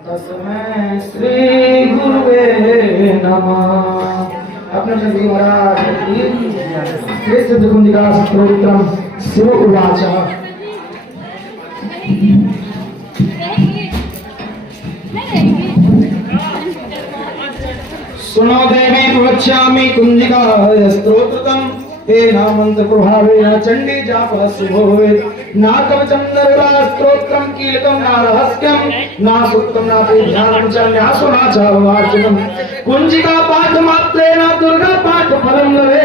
तस्मै श्री गुरुवे नमः। अपने सभी महाराज की श्रेष्ठ कुंजिका स्तोत्रम शिव उवाच। सुनो देवी प्रवक्ष्यामि कुंजिका स्तोत्रम हे नामंत्र प्रभावेन चंडी जाप शुभोवे ना कवचम नरुला स्तोत्रम कीलकम ना रहस्यम ना सुक्तम ना ध्यानम च न्यासो ना च वाचनम कुंजिका पाठ मात्रेण दुर्गा पाठ फलम लभे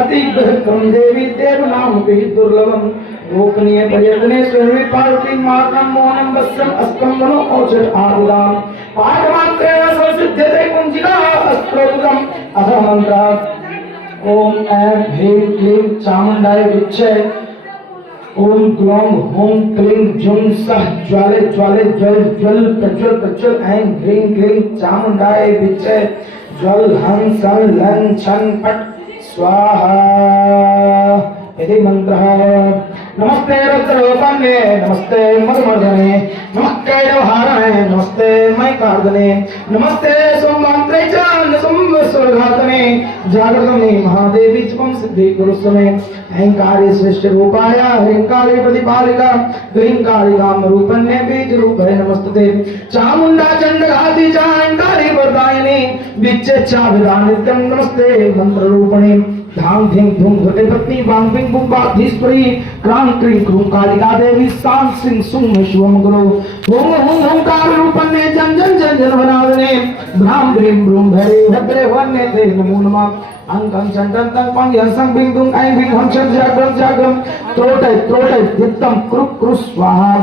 अति बृहत्तम देवी देव नाम पे दुर्लभम गोपनीय पर्यटने स्वयं पार्वती मातरम मोहनम वस्त्रम अस्तम मनो औषध आरुदाम पाठ मात्रेण संसिध्यते कुंजिका स्तोत्रम अथ मंत्र ओम ऐं ह्रीं क्लीं चामुंडाय विच्चे ओम ग्लौं हुं क्लीं जुं सः ज्वाले ज्वाले ज्वल ज्वल प्रज्वल प्रज्वल ऐं ह्रीं क्लीं चामुंडाय विच्चे ज्वल हं सन लं छन पट स्वाहा इति मंत्रः। नमस्ते रुद्ररूपाण्ये नमस्ते मधुमर्दने नमः कैटभारणे नमस्ते मयिकार्दने नमस्ते सोममात्रे च सोमस्वर्घातने जागृतमे महादेवी च सिद्धि कुरुस्मे अहंकारे श्रेष्ठ रूपाय ह्रींकारे प्रतिपालिका ह्रींकारे काम रूपन्ये बीज रूपे नमस्ते चामुंडा चंडघाती च अहंकारे वरदायिनी विच्चेच्छा विधानित्यं नमस्ते मंत्र रूपणे धाम धिंग धूम घटे पत्नी वांग पिंग बुम बाधीश्वरी क्रांग क्रीं क्रूं कालिका देवी सांग सिंह सुम शिवम गुरु ओम ओम ओंकार रूपन्ने जन जन जन जन वनादने भ्राम ग्रीं ब्रूम भैरे भद्रे वन्ने ते नमो नमः अंकं चंदन तंग पंग यंसंग बिंग दुंग ऐं बिंग हम चंद जागरम जागरम त्रोटय दित्तम क्रुक क्रुस स्वाहा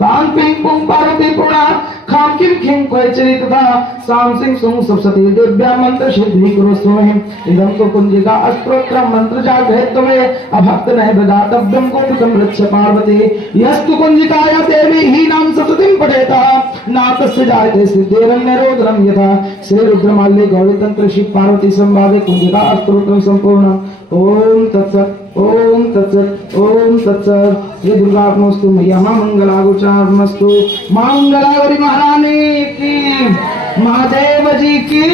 पांग पिंग पुंग पार्वती पुणा खाम किम खिम क्वचरी तथा साम सिंह सुंग सप्तती दिव्या मंत्र सिद्धि कुरु स्वयं इदं तो कुंजिका स्तोत्रम मंत्र जागृहे तवे अभक्त नह बदातव्यम कुंभकम रक्ष पार्वती यस्तु कुंजिकाया देवी ही नाम सततिं पठेता नातस्य जायते सिद्धेरन्य रोदनम यथा श्री रुद्रमाल्य गौरी तंत्र शिव पार्वती संवादे कुंजिका स्तोत्रम संपूर्ण। ओम तत्सत् ओम तत्सत् ओम तत्सत्। श्री दुर्गात्मस्तु मैया मां मंगलागोचरमस्तु मां मंगलागौरी महारानी की महादेव जी की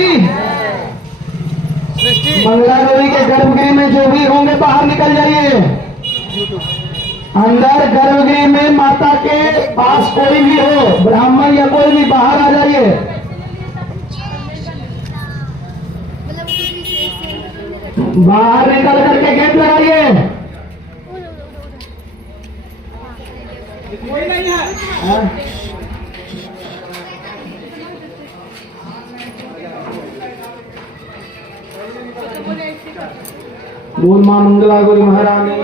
मंगलागौरी के गर्भगृह में जो भी होंगे बाहर निकल जाइए। अंदर गर्भगृह में माता के पास कोई भी हो ब्राह्मण या कोई भी बाहर आ जाइए। बाहर निकल करके गेट लगाइए। कोई नहीं है। बोल मां मंगला गौरी महारानी।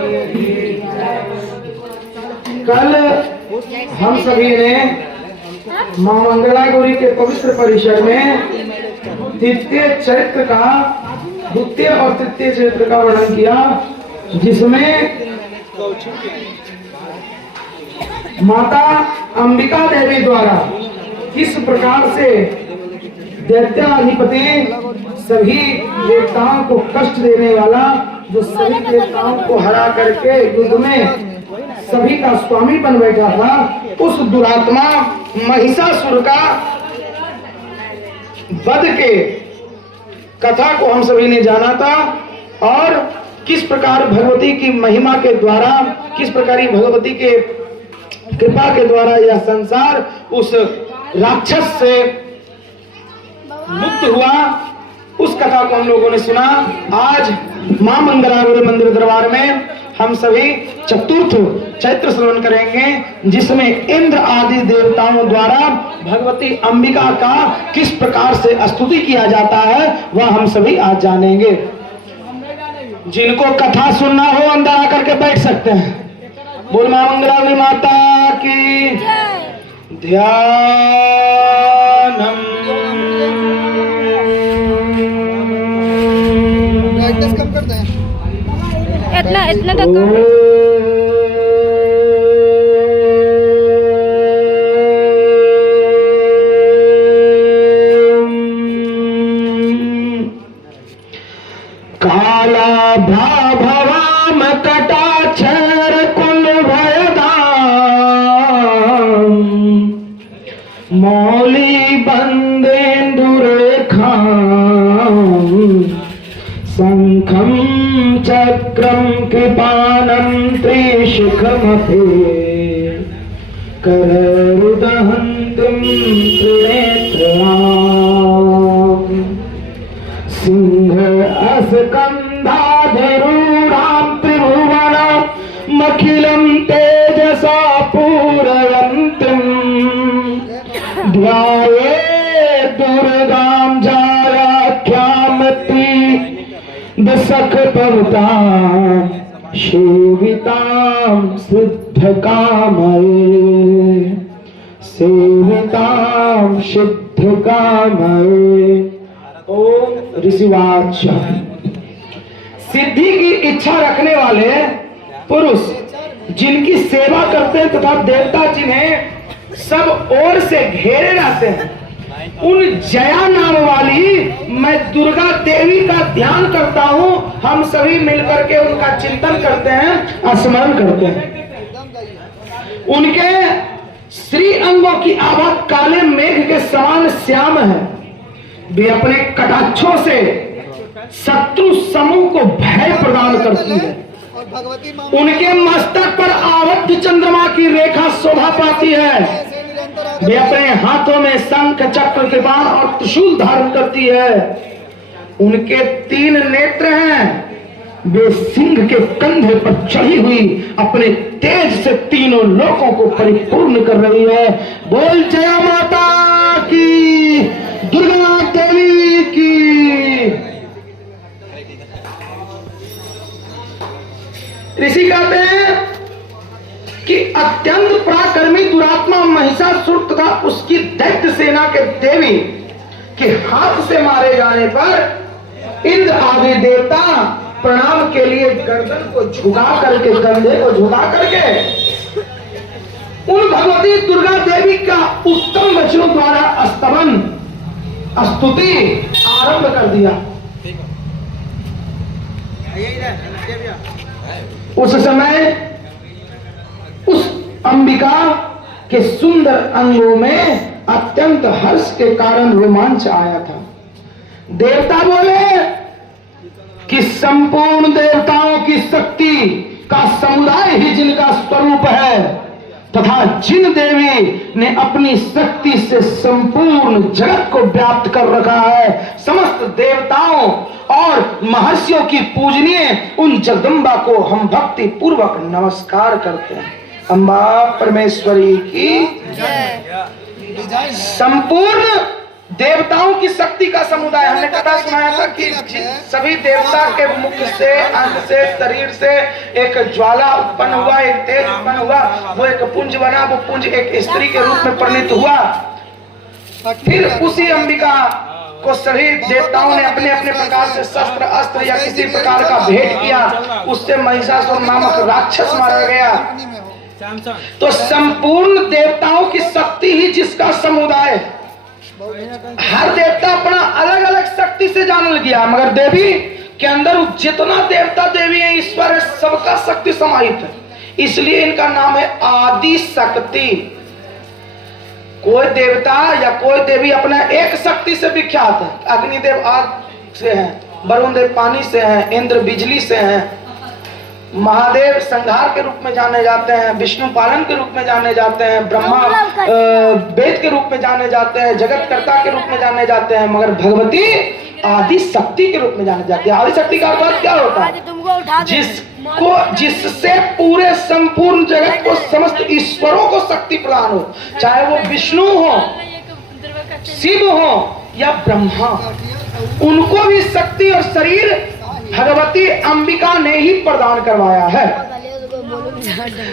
कल हम सभी ने मां मंगला गौरी के पवित्र परिसर में द्वितीय चरित्र का द्वितीय और तृतीय चरित्र का वर्णन किया, जिसमें माता अंबिका देवी द्वारा किस प्रकार से दैत्याधिपति सभी देवताओं को कष्ट देने वाला, जो सभी देवताओं को हरा करके युद्ध में सभी का स्वामी बन बैठा था, उस दुरात्मा महिषासुर का वध के कथा को हम सभी ने जाना था, और किस प्रकार भगवती की महिमा के द्वारा, किस प्रकार भगवती के कृपा के द्वारा यह संसार उस राक्षस से मुक्त हुआ, उस कथा को हम लोगों ने सुना। आज मां मंगला गौरी मंदिर दरबार में हम सभी चतुर्थ चैत्र श्रवण करेंगे, जिसमें इंद्र आदि देवताओं द्वारा भगवती अंबिका का किस प्रकार से स्तुति किया जाता है, वह हम सभी आज जानेंगे। जिनको कथा सुनना हो अंदर आकर के बैठ सकते हैं। बोल मां मंगला गौरी माता की ध्यानम। इतना तक काला भाभवाम कटाक्षर कुल भयदाम मौली बंदेन्दुरेखां शंखं चक्रं कृपानं त्रिशिखमपि कररुदहन्तीं त्रिनेत्राम् सिंह अस्कन्धाधिरूढां त्रिभुवन मखिलं तेजसा पूरयन्तीं ध्याये दुर्गां जायाख्यामति दशकपर्दां सेवितां सिद्धकामये सेवितां सिद्धकामये। ओम ऋषिवाच। सिद्धि की इच्छा रखने वाले पुरुष जिनकी सेवा करते हैं तथा देवता जिन्हें सब ओर से घेरे रहते हैं, उन जया नाम वाली मैं दुर्गा देवी का ध्यान करता हूँ। हम सभी मिलकर के उनका चिंतन करते हैं, स्मरण करते हैं। उनके श्री अंगों की आभा काले मेघ के समान श्याम है। वे अपने कटाक्षों से शत्रु समूह को भय प्रदान करती है। उनके मस्तक पर आवर्त चंद्रमा की रेखा शोभा पाती है। वे अपने हाथों में शंख चक्र कृपाण और त्रिशूल धारण करती है। उनके 3 नेत्र हैं। वे सिंह के कंधे पर चढ़ी हुई अपने तेज से तीनों लोकों को परिपूर्ण कर रही है। बोल जय माता की, दुर्गा देवी की। ऋषि कहते हैं कि अत्यंत पराक्रमी दुरात्मा महिषासुर तथा उसकी दैत्य सेना के देवी के हाथ से मारे जाने पर इंद्र आदि देवता प्रणाम के लिए गर्दन को झुका करके, कंधे को झुका करके उन भगवती दुर्गा देवी का उत्तम वचनों द्वारा स्तवन स्तुति आरंभ कर दिया। उस समय उस अंबिका के सुंदर अंगों में अत्यंत हर्ष के कारण रोमांच आया था। देवता बोले कि संपूर्ण देवताओं की शक्ति का समुदाय ही जिनका स्वरूप है तथा जिन देवी ने अपनी शक्ति से संपूर्ण जगत को व्याप्त कर रखा है, समस्त देवताओं और महर्षियों की पूजनीय उन जगदम्बा को हम भक्ति पूर्वक नमस्कार करते हैं। अम्बा परमेश्वरी की जय। संपूर्ण देवताओं की शक्ति का समुदाय, हमने कथा सुनाया था कि सभी देवता के मुख से, अंग से, शरीर से एक ज्वाला उत्पन्न हुआ, एक तेज उत्पन्न हुआ, वो एक पुंज बना, वो पुंज एक स्त्री के रूप में परिणित हुआ। फिर उसी अंबिका को सभी देवताओं ने अपने अपने प्रकार से शस्त्र अस्त्र या किसी प्रकार का भेंट किया, उससे महिषासुर नामक राक्षस मारा गया। तो संपूर्ण देवताओं की शक्ति ही जिसका समुदाय, हर देवता अपना अलग अलग शक्ति से जानल गया, मगर देवी के अंदर जितना देवता देवी है, ईश्वर है, सबका शक्ति समाहित है। इसलिए इनका नाम है आदि शक्ति। कोई देवता या कोई देवी अपना एक शक्ति से विख्यात है। अग्निदेव आग से हैं, वरुण देव पानी से हैं, इंद्र बिजली से हैं, महादेव संहार के रूप में जाने जाते हैं, विष्णु पालन के रूप में जाने जाते हैं, ब्रह्मा वेद के रूप में जाने जाते हैं, जगतकर्ता के रूप में जाने जाते हैं, मगर भगवती आदि शक्ति के रूप में जाने जाती है। आदि शक्ति का अर्थ क्या होता है? जिससे पूरे संपूर्ण जगत को, समस्त ईश्वरों को शक्ति प्रदान हो, चाहे वो विष्णु हो, शिव हो या ब्रह्मा, उनको भी शक्ति और शरीर भगवती अंबिका ने ही प्रदान करवाया है।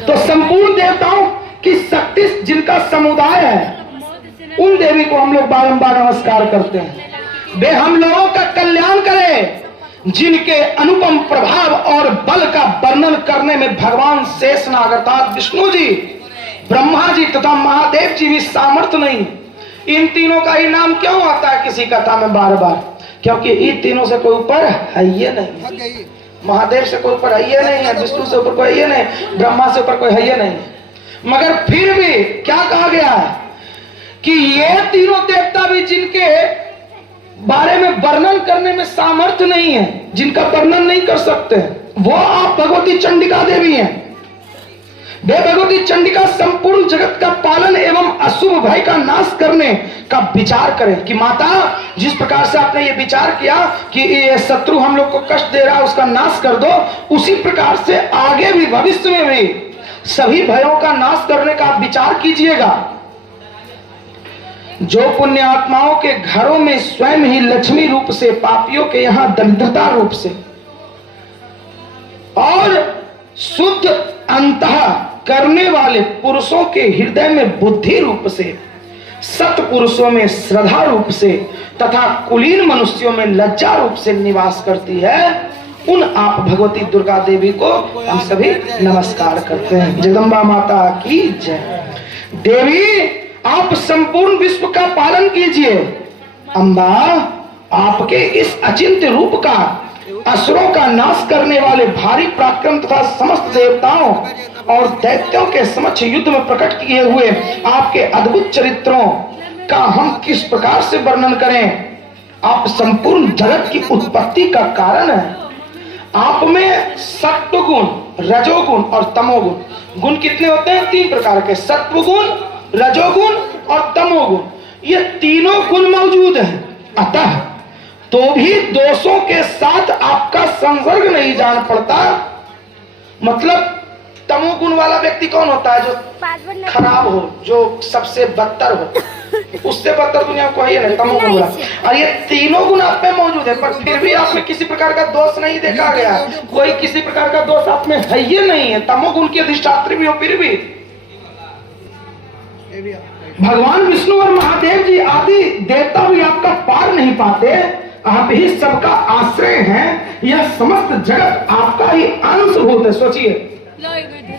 तो संपूर्ण देवताओं की शक्ति जिनका समुदाय है, उन देवी को हम लोग बारंबार नमस्कार करते हैं। वे हम लोगों का कल्याण करें, जिनके अनुपम प्रभाव और बल का वर्णन करने में भगवान शेषनाग अर्थात विष्णु जी, ब्रह्मा जी तथा महादेव जी भी सामर्थ्य नहीं। इन तीनों का ही नाम क्यों आता है किसी कथा में बार बार? क्योंकि इन तीनों से कोई ऊपर है ये नहीं। महादेव से कोई ऊपर है ये नहीं है, विष्णु से ऊपर कोई है ये नहीं, ब्रह्मा से ऊपर कोई है ये नहीं। मगर फिर भी क्या कहा गया है कि ये तीनों देवता भी जिनके बारे में वर्णन करने में सामर्थ्य नहीं है, जिनका वर्णन नहीं कर सकते, वो आप भगवती चंडिका देवी हैं। वे भगवती चंडिका संपूर्ण जगत का पालन एवं अशुभ भय का नाश करने का विचार करें कि माता, जिस प्रकार से आपने ये विचार किया कि ये शत्रु हम लोग को कष्ट दे रहा है, उसका नाश कर दो, उसी प्रकार से आगे भी भविष्य में भी सभी भयों का नाश करने का विचार कीजिएगा। जो पुण्य आत्माओं के घरों में स्वयं ही लक्ष्मी रूप से, पापियों के यहां दरिद्रता रूप से, और शुद्ध अंतः करने वाले पुरुषों के हृदय में बुद्धि रूप से, सत पुरुषों में श्रद्धा रूप से तथा कुलीन मनुष्यों में लज्जा रूप से निवास करती है, उन आप भगवती दुर्गा देवी को हम सभी नमस्कार करते हैं। जगदम्बा माता की जय। देवी, आप संपूर्ण विश्व का पालन कीजिए। अम्बा, आपके इस अचिंत्य रूप का, असुरों का नाश करने वाले भारी पराक्रम तथा समस्त देवताओं और दैत्यों के समक्ष युद्ध में प्रकट किए हुए आपके अद्भुत चरित्रों का हम किस प्रकार से वर्णन करें। आप संपूर्ण जगत की उत्पत्ति का कारण है। आप में सत्व गुण, रजोगुण और तमोगुण। गुण कितने होते हैं? 3 प्रकार के, सत्व गुण, रजोगुण और तमोगुण। ये तीनों गुण मौजूद हैं। अतः तो भी दोषों के साथ आपका संसर्ग नहीं जान पड़ता। मतलब तमोगुण वाला व्यक्ति कौन होता है? जो खराब हो, जो सबसे बदतर हो, उससे बदतर दुनिया को है नहीं, तमोगुण वाला। और ये तीनों गुण आप में मौजूद है, पर फिर भी आप में किसी प्रकार का दोष नहीं देखा गया। कोई किसी प्रकार का दोष आप में है ही नहीं है। तमोगुण की अधिष्ठात्री भी हो, फिर भी भगवान विष्णु और महादेव जी आदि देवता भी आपका पार नहीं पाते। आप ही सबका आश्रय हैं। यह समस्त जगत आपका ही अंशभूत है। सोचिए,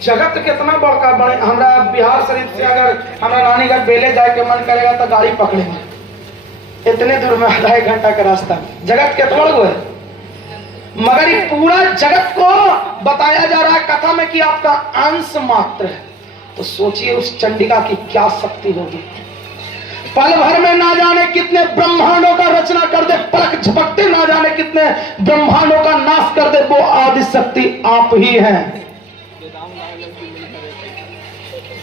जगत कितना बड़का बड़े। हमरा बिहार शरीफ से अगर हमारा रानीगढ़ बेले जाए के मन करेगा तो गाड़ी पकड़ेंगे, इतने दूर में आधा 1 घंटा का रास्ता। जगत कितना बड़ा है, मगर ये पूरा जगत को बताया जा रहा है कथा में कि आपका अंश मात्र है। तो सोचिए उस चंडिका की क्या शक्ति होगी। पल भर में ना जाने कितने ब्रह्मांडों का रचना कर दे, पलक झपकते ना जाने कितने ब्रह्मांडों का नाश कर दे, वो आदि शक्ति आप ही हैं।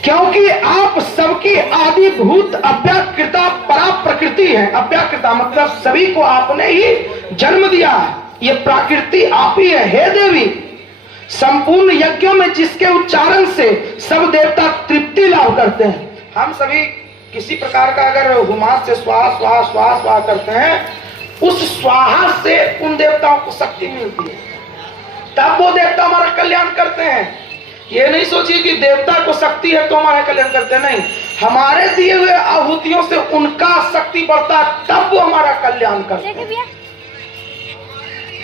क्योंकि आप सबकी आदिभूत अव्याकृता परा प्रकृति है। अव्याकृता मतलब सभी को आपने ही जन्म दिया है। ये प्रकृति आप ही है। हे देवी, संपूर्ण यज्ञों में जिसके उच्चारण से सब देवता तृप्ति लाभ करते हैं, हम सभी किसी प्रकार का अगर हुमास से स्वाहा स्वाहा स्वाहा स्वाहा करते हैं, उस स्वाहा से उन देवताओं को शक्ति मिलती है, तब वो देवता हमारा कल्याण करते हैं। ये नहीं सोचिए कि देवता को शक्ति है तो हमारा कल्याण करते हैं, नहीं, हमारे दिए हुए आहुतियों से उनका शक्ति बढ़ता है, तब वो हमारा कल्याण करते हैं।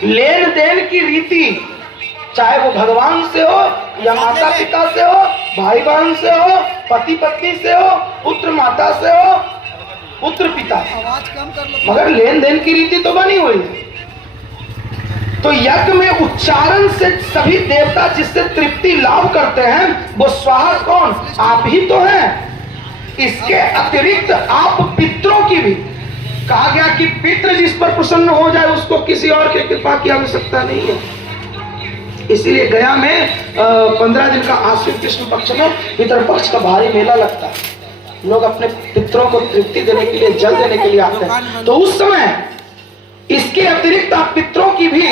लेन देन की रीति, चाहे वो भगवान से हो या माता पिता से हो, भाई बहन से हो, पति पत्नी से हो, पुत्र माता से हो, पुत्र पिता से, मगर लेन देन की रीति तो बनी हुई है। तो यज्ञ में उच्चारण से सभी देवता जिससे तृप्ति लाभ करते हैं, वो स्वाहा कौन? आप ही तो हैं। इसके अतिरिक्त आप पितरों की भी, कहा गया कि पितृ जिस पर प्रसन्न हो जाए उसको किसी और की कृपा की आवश्यकता नहीं है। इसीलिए गया में 15 दिन का आश्विन कृष्ण पक्ष में पितृ पक्ष का भारी मेला लगता है। लोग अपने पितरों को तृप्ति देने के लिए, जल देने के लिए आते हैं। तो उस समय इसके अतिरिक्त आप पितरों की भी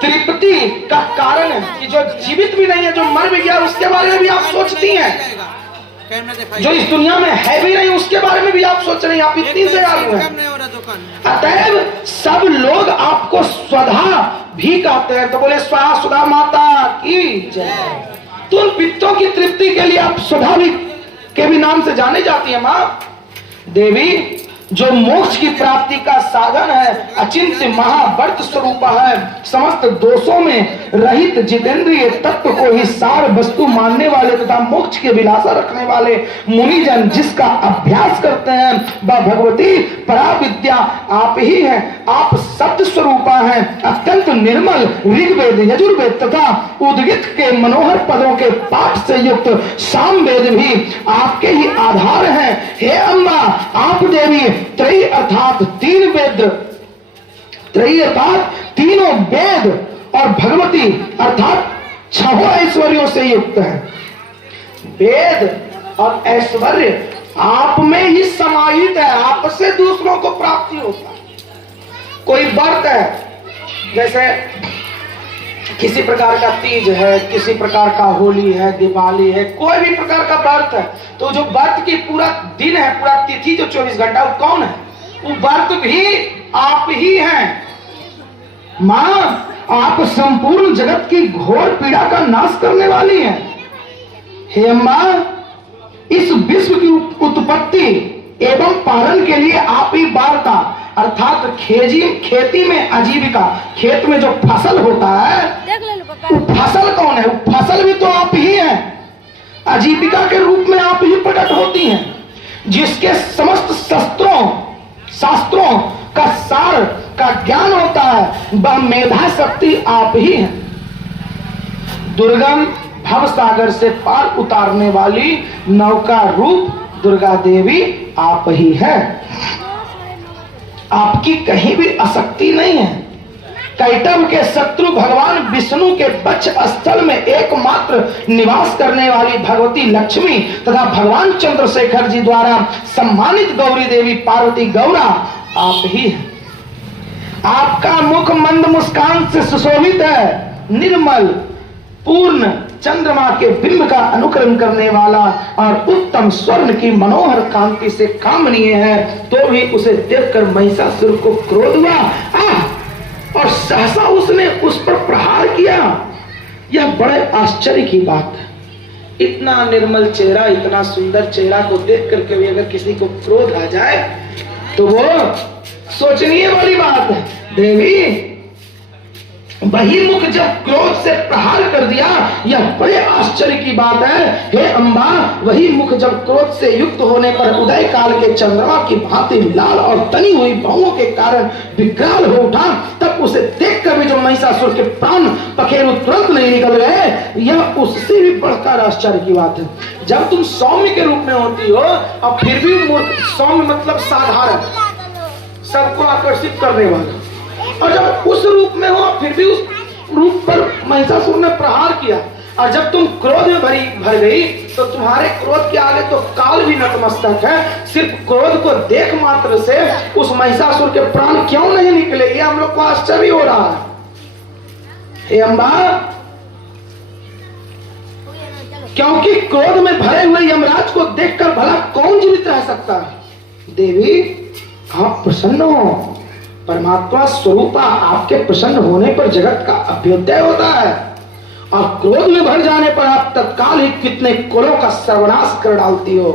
तृप्ति का कारण है कि जो जीवित भी नहीं है, जो मर भी गया, उसके बारे में भी आप सोचती हैं। जो इस दुनिया में है भी नहीं उसके बारे में भी आप सोच रहे हैं। आप इतनी दयालु हैं। अतएव सब लोग आपको स्वधा भी कहते हैं। तो बोले स्वाहा सुधा माता की जय। तो उन पितरों की तृप्ति के लिए आप सुधा भी के भी नाम से जाने जाती है। माँ देवी, जो मोक्ष की प्राप्ति का साधन है, अचिंत्य महाव्रत स्वरूप है, समस्त दोषों में रहित जितेंद्रिय तत्व को ही सार वस्तु मानने वाले तथा मोक्ष के विलासा रखने वाले मुनिजन जिसका अभ्यास करते हैं वह भगवती पराविद्या आप ही हैं। आप शब्द स्वरूपा हैं, अत्यंत निर्मल ऋग्वेद यजुर्वेद तथा उद्गीत के मनोहर पदों के पाठ से युक्त सामवेद भी आपके ही आधार हैं। हे अम्बा, आप देवी त्रयी अर्थात तीन वेद, त्रयी अर्थात तीनों वेद और भगवती अर्थात छहों ऐश्वर्यों से युक्त है। वेद और ऐश्वर्य आप में ही समाहित है, आपसे दूसरों को प्राप्ति होता है। कोई व्रत है, जैसे किसी प्रकार का तीज है, किसी प्रकार का होली है, दिवाली है, कोई भी प्रकार का व्रत है, तो जो व्रत की पूरा दिन है, पूरा तिथि जो 24 घंटा, वो कौन है? वो व्रत भी आप ही हैं। मां, आप संपूर्ण जगत की घोर पीड़ा का नाश करने वाली हैं। हे मां, इस विश्व की उत्पत्ति एवं पालन के लिए आप ही वार्ता अर्थात खेती में आजीविका, खेत में जो फसल होता है, वो फसल कौन है? वो फसल भी तो आप ही हैं। आजीविका के रूप में आप ही प्रकट होती हैं, जिसके समस्त शास्त्रों का सार का ज्ञान होता है, वह मेधा शक्ति आप ही हैं। दुर्गम भव सागर से पार उतारने वाली नौका रूप दुर्गा देवी आप ही है। आपकी कहीं भी आसक्ति नहीं है। कैटव के शत्रु भगवान विष्णु के वक्ष स्थल में एकमात्र निवास करने वाली भगवती लक्ष्मी तथा भगवान चंद्रशेखर जी द्वारा सम्मानित गौरी देवी पार्वती गौरा आप ही हैं। आपका मुख मंद मुस्कान से सुशोभित है, निर्मल पूर्ण चंद्रमा के बिंब का अनुकरण करने वाला और उत्तम स्वर्ण की मनोहर कांति से कामनीय है, तो भी उसे देखकर महिषासुर को क्रोध हुआ और सहसा उसने उस पर प्रहार किया। यह बड़े आश्चर्य की बात है। इतना निर्मल चेहरा, इतना सुंदर चेहरा को देख करके भी अगर किसी को क्रोध आ जाए तो वो सोचनीय वाली बात है। देवी, वही मुख जब क्रोध से प्रहार कर दिया, यह बड़े आश्चर्य की बात है। हे अम्बा, वही मुख जब क्रोध से युक्त होने पर उदय काल के चंद्रमा की भांति लाल और तनी हुई भौंहों के कारण विकराल हो उठा, तब उसे देखकर भी जो महिषासुर के प्राण पखेरु तुरंत नहीं निकल गए, यह उससे भी बढ़कर आश्चर्य की बात है। जब तुम सौम्य के रूप में होती हो और फिर भी सौम्य मतलब साधारण, सबको आकर्षित करने वाला, और जब उस रूप में हो फिर भी उस रूप पर महिषासुर ने प्रहार किया, और जब तुम क्रोध में भर गई तो तुम्हारे क्रोध के आगे तो काल भी नतमस्तक है। सिर्फ क्रोध को देख मात्र से उस महिषासुर के प्राण क्यों नहीं निकले, ये हम लोग को आश्चर्य हो रहा है। हे अम्बा, क्योंकि क्रोध में भरे हुए यमराज को देखकर भला कौन जीवित रह सकता है। देवी, आप प्रसन्न हो। परमात्मा स्वरूपा आपके प्रसन्न होने पर जगत का अभ्युदय होता है, और क्रोध में भर जाने पर आप तत्काल ही कितने कुलों का सर्वनाश कर डालती हो।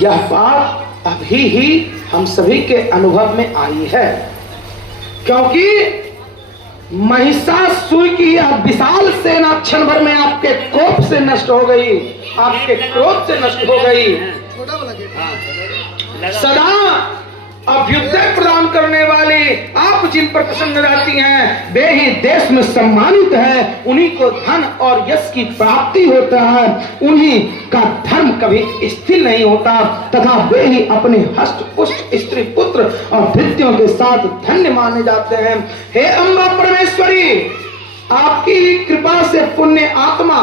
यह बात अभी ही हम सभी के अनुभव में आई है, क्योंकि महिषासुर की यह विशाल सेना क्षण भर में आपके कोप से नष्ट हो गई, आपके क्रोध से नष्ट हो गई। सदा अभ्युदय प्रदान करने वाले आप जिन पर प्रसन्न रहती हैं, वे ही देश में सम्मानित है, उन्हीं को धन और यश की प्राप्ति होता है, उन्हीं का धर्म कभी स्थिर नहीं होता, तथा वे ही अपने हष्ट पुष्ट स्त्री पुत्र और भृत्यों के साथ धन्य माने जाते हैं। हे अम्बा परमेश्वरी, आपकी ही कृपा से पुण्य आत्मा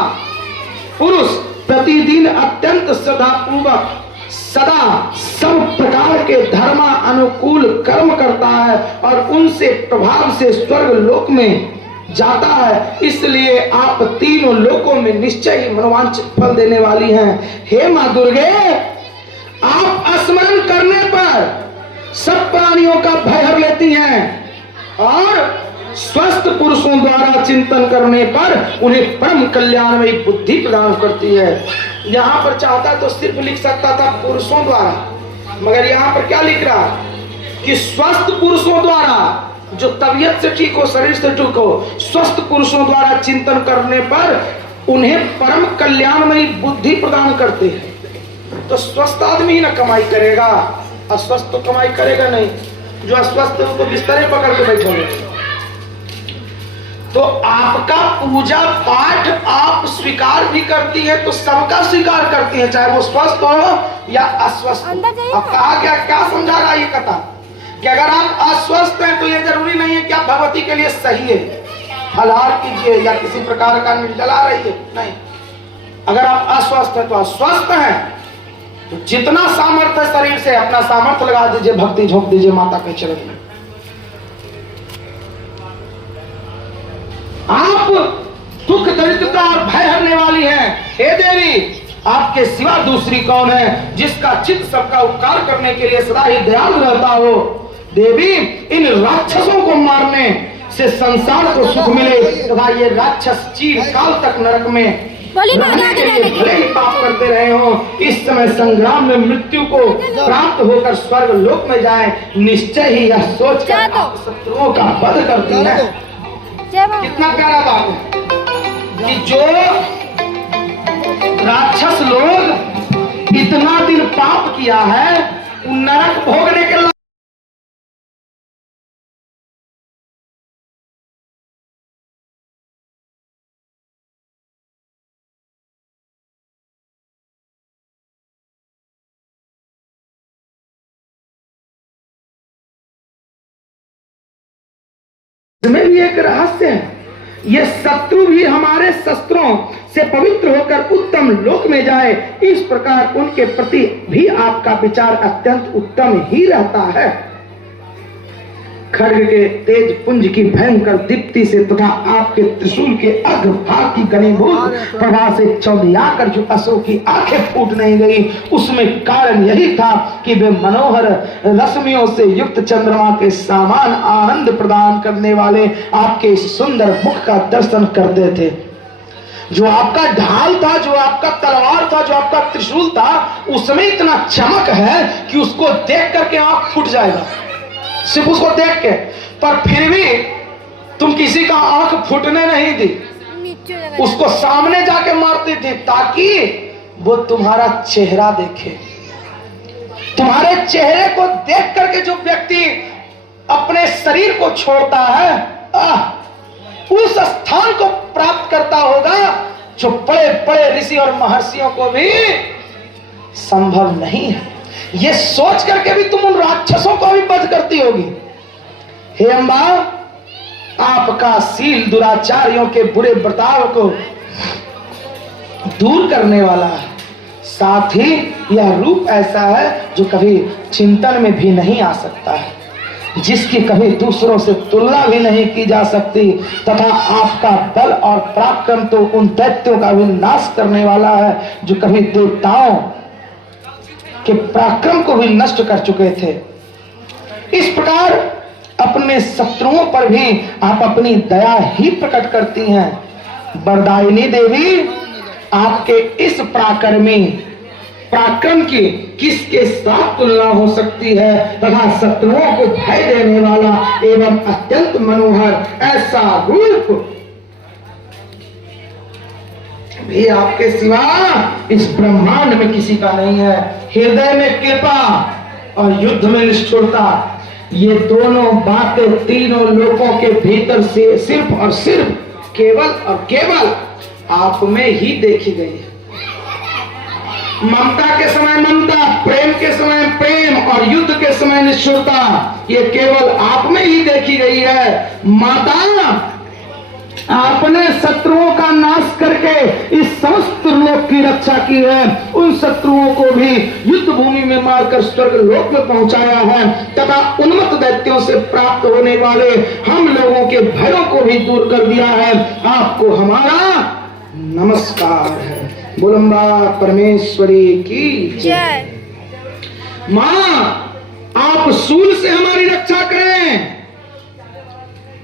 पुरुष प्रतिदिन अत्यंत श्रद्धापूर्वक सदा सब प्रकार के धर्मा अनुकूल कर्म करता है और उनसे प्रभाव से स्वर्ग लोक में जाता है। इसलिए आप तीनों लोकों में निश्चय ही मनोवांछित फल देने वाली हैं। हे मां दुर्गे, आप स्मरण करने पर सब प्राणियों का भय हर लेती हैं और स्वस्थ पुरुषों द्वारा चिंतन करने पर उन्हें परम कल्याणमयी बुद्धि प्रदान करती है। यहाँ पर चाहता तो सिर्फ लिख सकता था पुरुषों द्वारा, मगर यहाँ पर क्या लिख रहा कि स्वस्थ पुरुषों द्वारा, जो तबीयत से ठीक हो, शरीर से ठीक हो, स्वस्थ पुरुषों द्वारा चिंतन करने पर उन्हें परम कल्याणमयी बुद्धि प्रदान करते हैं। तो स्वस्थ आदमी ही ना कमाई करेगा, अस्वस्थ तो कमाई करेगा नहीं। जो अस्वस्थ है उसको बिस्तरे पकड़ के बैठोगे। तो आपका पूजा पाठ आप स्वीकार भी करती है, तो सबका स्वीकार करती है, चाहे वो स्वस्थ हो या अस्वस्थ हो। अब कहा गया, क्या समझा रहा ये कथा कि अगर आप अस्वस्थ हैं तो ये जरूरी नहीं है कि आप भगवती के लिए सही है, फलाहार कीजिए या किसी प्रकार का निर्जला रहिए, नहीं। अगर आप अस्वस्थ हैं तो अस्वस्थ हैं तो जितना सामर्थ्य शरीर से अपना सामर्थ्य लगा दीजिए, भक्ति झोंक दीजिए माता के चरण में। आप दुख दरिद्रता और भय हरने वाली हैं। हे देवी, आपके सिवा दूसरी कौन है जिसका चित्त सबका उपकार करने के लिए सदा ही दयालु रहता हो। देवी, इन राक्षसों को मारने से संसार को सुख मिले तथा ये राक्षस चिर काल तक नरक में रहने के लिए भले ही पाप करते रहे हो, इस समय संग्राम में मृत्यु को प्राप्त होकर स्वर्ग लोक में जाए, निश्चय ही यह सोचकर आप शत्रुओं का वध करती है। कितना प्यारा बात है कि जो राक्षस लोग इतना दिन पाप किया है, नरक भोगने के इसमें भी एक रहस्य है। ये शत्रु भी हमारे शस्त्रों से पवित्र होकर उत्तम लोक में जाए, इस प्रकार उनके प्रति भी आपका विचार अत्यंत उत्तम ही रहता है। खड्ग के तेज पुंज की भयंकर दीप्ति से तथा आपके त्रिशूल के अग्रभाग की घनीभूत प्रभा से चौंधियाकर जो असुर की आंखें फूट नहीं गई, उसमें कारण यही था कि वे मनोहर रश्मियों से युक्त चंद्रमा के समान आनंद प्रदान करने वाले आपके सुंदर मुख का दर्शन करते थे। जो आपका ढाल था, जो आपका तलवार था, जो आपका त्रिशूल था, उसमें इतना चमक है कि उसको देख करके आंख फूट जाएगा, सिर्फ उसको देख के। पर फिर भी तुम किसी का आंख फूटने नहीं दी, उसको सामने जाके मारती थी ताकि वो तुम्हारा चेहरा देखे। तुम्हारे चेहरे को देख करके जो व्यक्ति अपने शरीर को छोड़ता है, उस स्थान को प्राप्त करता होगा जो बड़े बड़े ऋषि और महर्षियों को भी संभव नहीं है। ये सोच करके भी तुम उन राक्षसों को भी वध करती होगी। हे अम्बा, आपका शील दुराचारियों के बुरे बर्ताव को दूर करने वाला है, साथ ही यह रूप ऐसा है जो कभी चिंतन में भी नहीं आ सकता है, जिसकी कभी दूसरों से तुलना भी नहीं की जा सकती, तथा आपका बल और पराक्रम तो उन दैत्यों का भी नाश करने वाला है जो कभी देवताओं के पराक्रम को भी नष्ट कर चुके थे। इस प्रकार अपने शत्रुओं पर भी आप अपनी दया ही प्रकट करती हैं। वरदायिनी देवी, आपके इस पराक्रम की किसके साथ तुलना हो सकती है, तथा शत्रुओं को भय देने वाला एवं अत्यंत मनोहर ऐसा रूप भी आपके सिवा इस ब्रह्मांड में किसी का नहीं है। हृदय में कृपा और युद्ध में निष्ठुरता, ये दोनों बातें तीनों लोगों के भीतर से सिर्फ और सिर्फ केवल और केवल आप में ही देखी गई है। ममता के समय ममता, प्रेम के समय प्रेम और युद्ध के समय निष्ठुरता, ये केवल आप में ही देखी गई है। माता, आपने शत्रुओं का नाश करके इस समस्त लोक की रक्षा की है, उन शत्रुओं को भी युद्ध भूमि में मारकर स्वर्ग लोक में पहुंचाया है, तथा उन्मत्त दैत्यों से प्राप्त होने वाले हम लोगों के भयों को भी दूर कर दिया है। आपको हमारा नमस्कार है। बोलंबा परमेश्वरी की जय। माँ, आप शूल से हमारी रक्षा करें।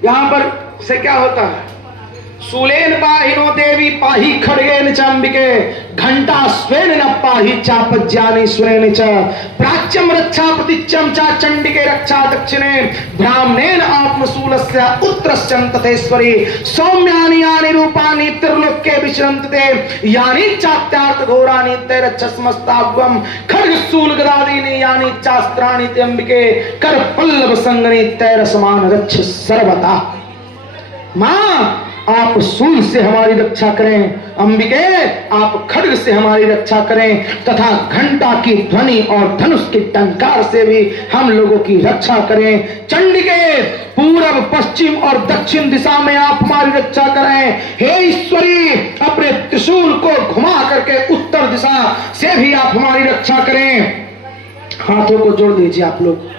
यहां पर से क्या होता है, शूलेन पाहिनो देवी पाहि खड्गेन चांबिके घंटा स्वेन न पाहि चापज्यानि स्वेन च प्राच्यम रक्षा प्रतिच्यम चा चंडिके रक्षा दक्षिणे ब्राह्मणेन आत्मशूलस्य उत्तरस्यं तथेश्वरी सौम्यानि यानि रूपानि त्रिलोके विश्रन्ते यानि चात्यार्थ घोरानि तैरच्छस्मस्ताग्वम खड्गशूल गदादीनि यानि चास्त्राणि त्र्यंबिके कर पल्लव संगनि तैरसमान रक्ष सर्वदा। मां आप शूल से हमारी रक्षा करें, अंबिके आप खड्ग से हमारी रक्षा करें तथा घंटा की ध्वनि और धनुष की टंकार से भी हम लोगों की रक्षा करें। चंडिके पूर्व पश्चिम और दक्षिण दिशा में आप हमारी रक्षा करें। हे ईश्वरी अपने त्रिशूल को घुमा करके उत्तर दिशा से भी आप हमारी रक्षा करें। हाथों को जोड़ दीजिए आप लोग।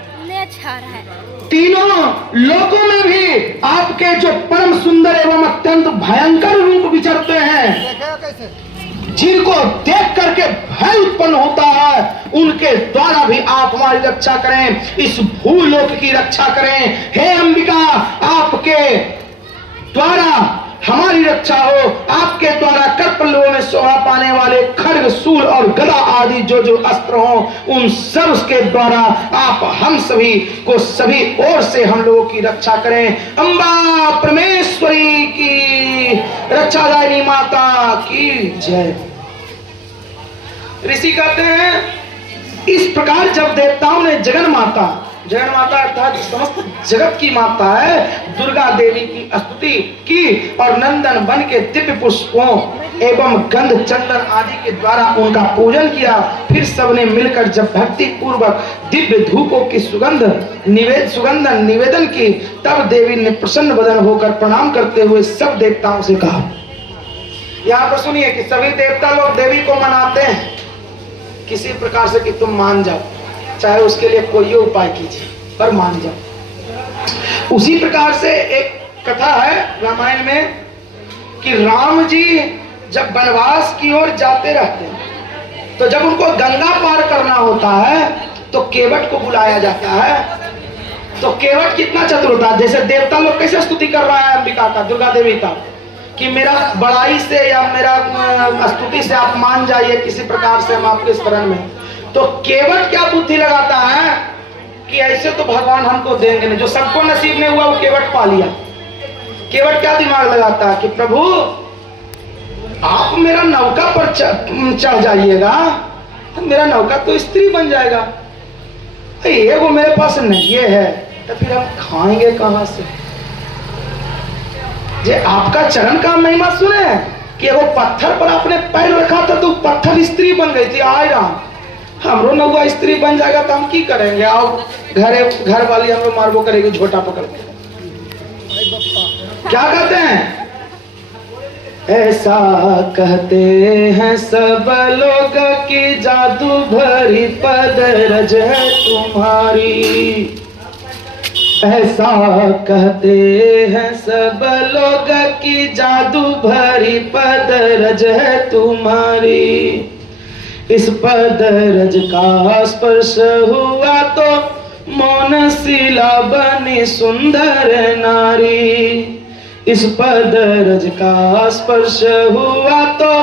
तीनों लोकों में भी आपके जो परम सुंदर एवं अत्यंत भयंकर रूप विचरते हैं, जिनको देख करके भय उत्पन्न होता है, उनके द्वारा भी आप हमारी रक्षा करें, इस भूलोक की रक्षा करें। हे अंबिका आपके द्वारा हमारी रक्षा हो, आपके द्वारा कर्पलों में शोभा पाने वाले खड्ग शूल और गदा आदि जो जो अस्त्र हो, उन सब के द्वारा आप हम सभी को सभी ओर से हम लोगों की रक्षा करें। अम्बा परमेश्वरी की रक्षादायिनी माता की जय। ऋषि कहते हैं इस प्रकार जब देवताओं ने जगन माता अर्थात समस्त जगत की माता है दुर्गा देवी की स्तुति की और नंदन बन के दिव्य पुष्पों एवं गंध चंदन आदि के द्वारा उनका पूजन किया, फिर सबने मिलकर जब भक्ति पूर्वक दिव्य धूपों की सुगंधन निवेदन की, तब देवी ने प्रसन्न वदन होकर प्रणाम करते हुए सब देवताओं से कहा। यहाँ पर सुनिए कि सभी देवता लोग देवी को मनाते हैं किसी प्रकार से कि तुम मान जाओ, चाहे उसके लिए कोई उपाय कीजिए पर मान जाओ। उसी प्रकार से एक कथा है रामायण में कि राम जी जब वनवास की ओर जाते रहते हैं तो जब उनको गंगा पार करना होता है तो केवट को बुलाया जाता है। तो केवट कितना चतुर होता है, जैसे देवता लोग कैसे स्तुति कर रहा है अंबिका का, दुर्गा देवी का, कि मेरा बड़ाई से या मेरा स्तुति से आप मान जाइए, किसी प्रकार से हम आपके शरण में। तो केवट क्या बुद्धि लगाता है कि ऐसे तो भगवान हमको देंगे नहीं, जो सबको नसीब नहीं हुआ वो केवट पा लिया। केवट क्या दिमाग लगाता है कि प्रभु आप मेरा नौका पर चढ़ जाइएगा तो मेरा नौका तो स्त्री बन जाएगा, ये वो मेरे पास नहीं है तो फिर हम खाएंगे कहां से। जे आपका चरण का महिमा सुने कि वो पत्थर पर आपने पैर रखा था तो पत्थर स्त्री बन गई थी। आए राम हमरो नौका स्त्री बन जाएगा तो हम की करेंगे, आओ घर वाली हमरो मारबो करेगी झोटा पकड़ के। क्या कहते हैं, ऐसा कहते हैं सब लोग कि जादू भरी पदरज है तुम्हारी। ऐसा कहते हैं सब लोग कि जादू भरी पदरज है तुम्हारी। इस पदरज का स्पर्श हुआ तो मौन शिला बनी सुंदर नारी। इस पदरज का स्पर्श हुआ तो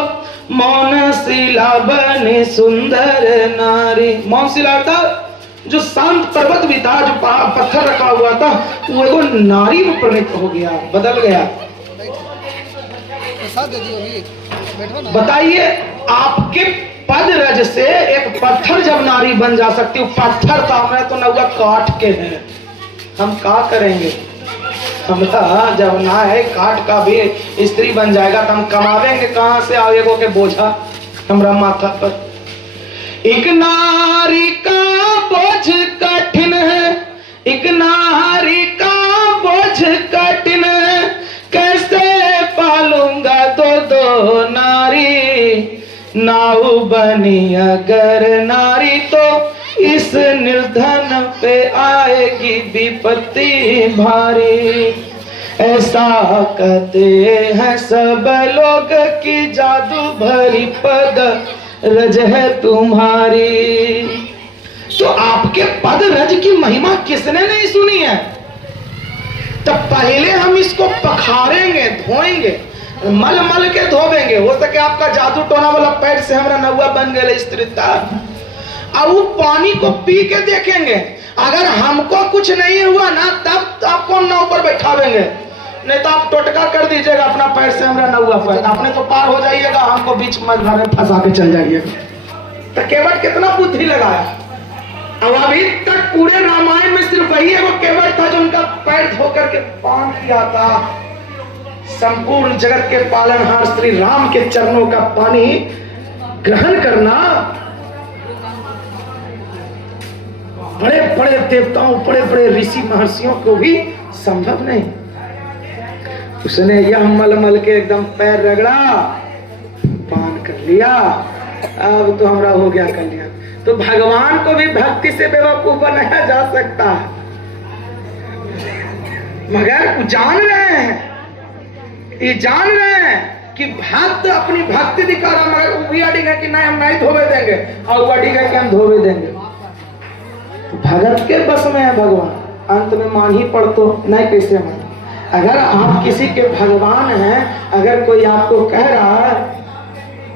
मौन शिला बनी सुंदर नारी। मौन शिला था जो शांत पर्वत भी था, जो पत्थर रखा हुआ था, वो एगो नारी में परिणत हो गया, बदल गया। बताइए आपके पद रज से एक पत्थर जब नारी बन जा सकती, पत्थर था, मैं तो नौका काट के है, हम क्या करेंगे। हमरा जब ना है काट का भी स्त्री बन जाएगा तो हम कमावेंगे कहां से, आगे को के बोझा हमरा माथा पर। एक नारी का बोझ कठिन है, एक नारी का बोझ कठिन है, कैसे पालूंगा दो दो नारी। नाव बनी अगर नारी तो इस निर्धन पे आएगी विपत्ति भारी। ऐसा कहते हैं सब लोग कि जादू भरी पद रज है तुम्हारी। तो आपके पद रज की महिमा किसने नहीं सुनी है? तो पहले हम इसको पखारेंगे, धोएंगे, मल मल के धोबेंगे, हो सके आपका जादू टोना वाला पैर से हमरा नौआ बन गए स्त्रीता। अब वो पानी को पी के देखेंगे, अगर हमको कुछ नहीं हुआ ना तब तो आपको नाव पर बैठावेंगे, नहीं तो आप टोटका कर दीजिएगा अपना पैर से हमरा नौआ पर, आपने तो पार हो जाइएगा, हमको बीच मझधार में फंसा के चल जाइएगा। तो केवट कितना बुद्धि लगाया। अब अभी तक पूरे रामायण में सिर्फ वही एगो केवट था जो उनका पैर धो करके पान किया था। संपूर्ण जगत के पालनहार श्री राम के चरणों का पानी ग्रहण करना बड़े बड़े देवताओं, बड़े बड़े ऋषि महर्षियों को भी संभव नहीं। उसने यह मल मल के एकदम पैर रगड़ा, पान कर लिया, अब तो हमरा हो गया कल्याण। तो भगवान को भी भक्ति से बेवकूफ बनाया जा सकता है, मगर जान रहे हैं, ये जान रहे हैं कि भक्त अपनी भक्ति दिखा रहा, मगर वो भी अड़ेगा कि नहीं हम नहीं धोवे देंगे, और वो अड़ेगा कि हम धोवे देंगे। भगत के बस में है भगवान, अंत में मान ही पड़तो, नहीं कैसे मान। अगर आप किसी के भगवान हैं, अगर कोई आपको कह रहा है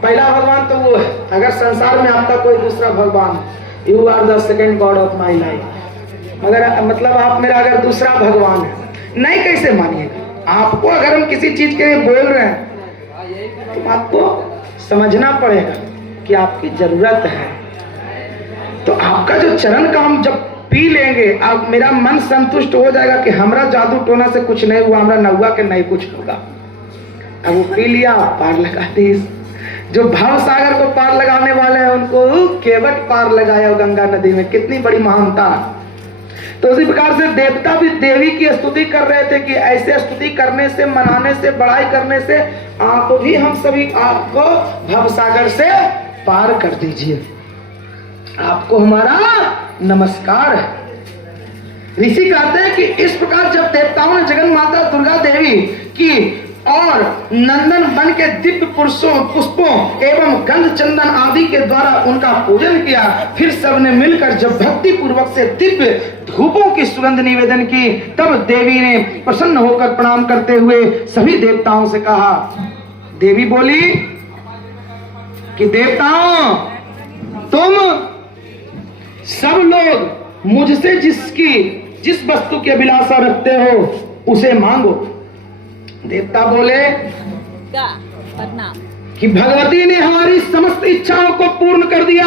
पहला भगवान तो वो है, अगर संसार में आपका कोई दूसरा भगवान है, you are the second god of my life, मगर मतलब आप मेरा अगर दूसरा भगवान है, नहीं कैसे मानिएगा। आपको अगर हम किसी चीज के लिए बोल रहे हैं तो आपको समझना पड़ेगा कि आपकी जरूरत है। तो आपका जो चरण का हम जब पी लेंगे, अब मेरा मन संतुष्ट हो जाएगा कि हमरा जादू टोना से कुछ नहीं हुआ, हमरा नौआ के नहीं कुछ होगा। अब वो पी लिया, पार लगा दी। जो भाव सागर को पार लगाने वाले हैं उनको केवट पार लगाया गंगा नदी में, कितनी बड़ी महानता। तो उसी प्रकार से देवता भी देवी की स्तुति कर रहे थे कि ऐसे स्तुति करने से, मनाने से, बड़ाई करने से आप भी हम सभी आपको भव सागर से पार कर दीजिए, आपको हमारा नमस्कार है। ऋषि कहते हैं कि इस प्रकार जब देवताओं ने जगन माता दुर्गा देवी की और नंदन बन के दिव्य पुष्पों एवं गंध चंदन आदि के द्वारा उनका पूजन किया, फिर सबने मिलकर जब भक्ति पूर्वक से दिव्य धूपों की सुगंध निवेदन की, तब देवी ने प्रसन्न होकर प्रणाम करते हुए सभी देवताओं से कहा। देवी बोली कि देवताओं, तुम सब लोग मुझसे जिस वस्तु की अभिलाषा रखते हो उसे मांगो। देवता बोले कि भगवती ने हमारी समस्त इच्छाओं को पूर्ण कर दिया,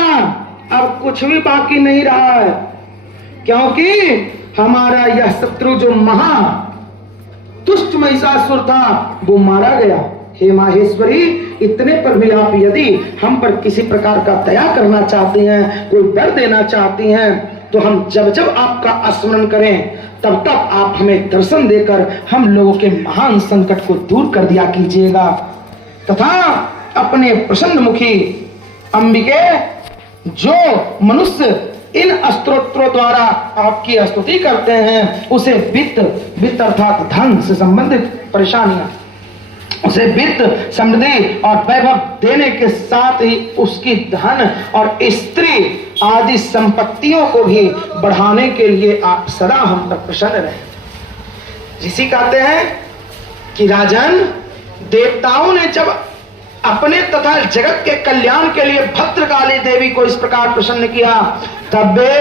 अब कुछ भी बाकी नहीं रहा है, क्योंकि हमारा यह शत्रु जो महा दुष्ट महिषासुर था वो मारा गया। हे माहेश्वरी, इतने पर भी आप यदि हम पर किसी प्रकार का दया करना चाहती हैं, कोई वर देना चाहती हैं, तो हम जब जब आपका स्मरण करें तब तब आप हमें दर्शन देकर हम लोगों के महान संकट को दूर कर दिया कीजिएगा, तथा अपने प्रसन्न मुखी अंबिके जो मनुष्य इन स्तोत्रों द्वारा आपकी स्तुति करते हैं उसे वित्त अर्थात धन से संबंधित परेशानियां, उसे वित्त, समृद्धि और वैभव देने के साथ ही उसकी धन और स्त्री आदि संपत्तियों को भी बढ़ाने के लिए आप सदा हम पर प्रसन्न रहे। ऋषि कहते हैं कि राजन, देवताओं ने जब अपने तथा जगत के कल्याण के लिए भद्रकाली देवी को इस प्रकार प्रसन्न किया, तब वे